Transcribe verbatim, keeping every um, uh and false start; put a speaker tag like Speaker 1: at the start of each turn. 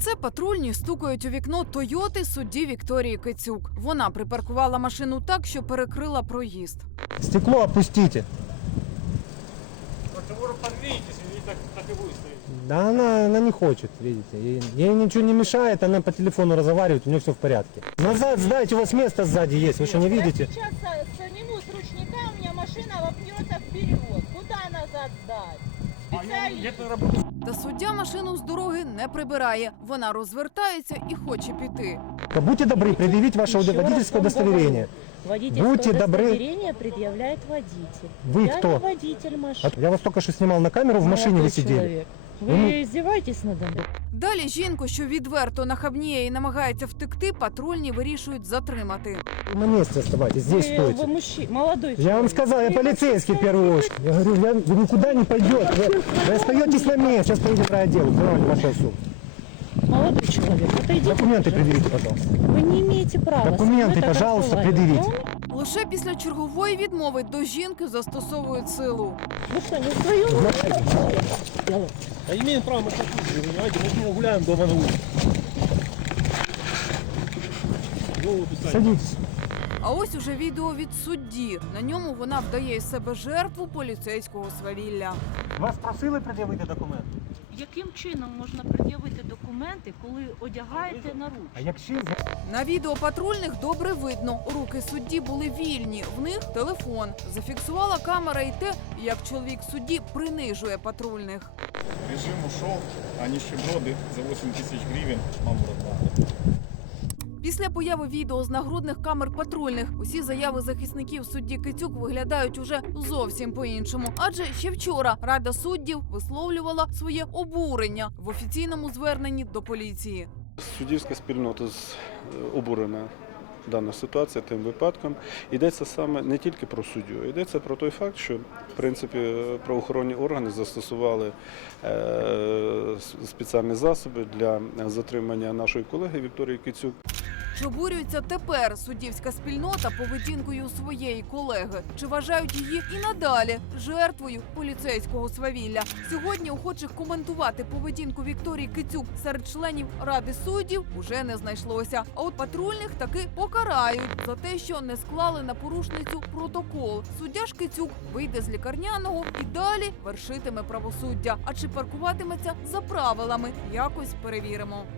Speaker 1: Це патрульні стукають у вікно Тойоти судді Вікторії Кицюк. Вона припаркувала машину так, що перекрила проїзд.
Speaker 2: Стекло опустите.
Speaker 3: Разговор подвиньтесь, и так, так и будет стоять.
Speaker 2: Да она, она не хочет, видите. Ей, ей ничего не мешает, она по телефону разговаривает, у нее все в порядке. Назад сдайте, у вас место сзади есть, вы что не видите?
Speaker 4: Я сейчас сниму с ручника, у меня машина вопнется вперед. Куда назад сдать?
Speaker 3: А я, я
Speaker 4: Специалист.
Speaker 3: тут работаю.
Speaker 1: Та суддя машину з дороги не прибирає. Вона розвертається і хоче піти.
Speaker 2: Будьте добры, предъявить ваше
Speaker 4: Еще раз
Speaker 2: водительское
Speaker 4: вам
Speaker 2: удостоверение.
Speaker 4: говорю, Водительское
Speaker 2: Будьте добры.
Speaker 4: удостоверение предъявляет водитель.
Speaker 2: Вы
Speaker 4: я
Speaker 2: кто?
Speaker 4: не водитель машины.
Speaker 2: Я вас только что снимал на камеру, в машине вы
Speaker 4: Молодой
Speaker 2: сидели.
Speaker 4: человек. Вы
Speaker 2: Ну,
Speaker 4: издеваетесь надо мной?
Speaker 1: Далі жінку, що відверто нахабніє і намагається втекти, патрульні вирішують затримати.
Speaker 2: На месте оставайтесь, здесь
Speaker 4: Вы,
Speaker 2: стойте.
Speaker 4: вы мужчина, молодой человек.
Speaker 2: Я вам сказал, я
Speaker 4: Вы
Speaker 2: полицейский в первую очередь. Я говорю, я, вы никуда не пойдете. Вы, вы остаетесь на месте. Сейчас поедем в райотдел. Давайте вашу сумку.
Speaker 4: Молодой человек, отойдите.
Speaker 2: Документы
Speaker 4: пожалуйста.
Speaker 2: предъявите, пожалуйста.
Speaker 4: Вы не имеете права.
Speaker 2: Документы,
Speaker 4: со мной так
Speaker 2: пожалуйста,
Speaker 4: разговаривать.
Speaker 2: предъявите.
Speaker 1: Лише після чергової відмови до жінки застосовують силу.
Speaker 4: Вы что, не в своем?
Speaker 3: А имеем право мы так ездим, понимаете? Мы с ним гуляем дома на улице. Голову писать.
Speaker 2: Садитесь.
Speaker 1: А ось уже відео від судді. На ньому вона вдає із себе жертву поліцейського свавілля.
Speaker 2: Вас просили пред'явити документи?
Speaker 5: Яким чином можна пред'явити документи, коли одягаєте
Speaker 2: А
Speaker 5: наручники?
Speaker 2: якщо
Speaker 1: На відео патрульних добре видно. Руки судді були вільні. В них телефон. Зафіксувала камера і те, як чоловік судді принижує патрульних.
Speaker 6: Режим ушел, а нищеброды за восемь тысяч гривен маму раздали.
Speaker 1: Після появи відео з нагрудних камер патрульних усі заяви захисників судді Кицюк виглядають уже зовсім по-іншому. Адже ще вчора Рада суддів висловлювала своє обурення в офіційному зверненні до поліції.
Speaker 7: Суддівська спільнота обурена дана ситуація тим випадком. Йдеться саме не тільки про суддю, йдеться про той факт, що в принципі правоохоронні органи застосували е, спеціальні засоби для затримання нашої колеги Вікторії Кицюк.
Speaker 1: Чи обурюється тепер суддівська спільнота поведінкою своєї колеги? Чи вважають її і надалі жертвою поліцейського свавілля? Сьогодні охочих коментувати поведінку Вікторії Кицюк серед членів Ради суддів уже не знайшлося. А от патрульних таки покарають за те, що не склали на порушницю протокол. Суддя ж Кицюк вийде з лікарняного і далі вершитиме правосуддя. А чи паркуватиметься за правилами? Якось перевіримо.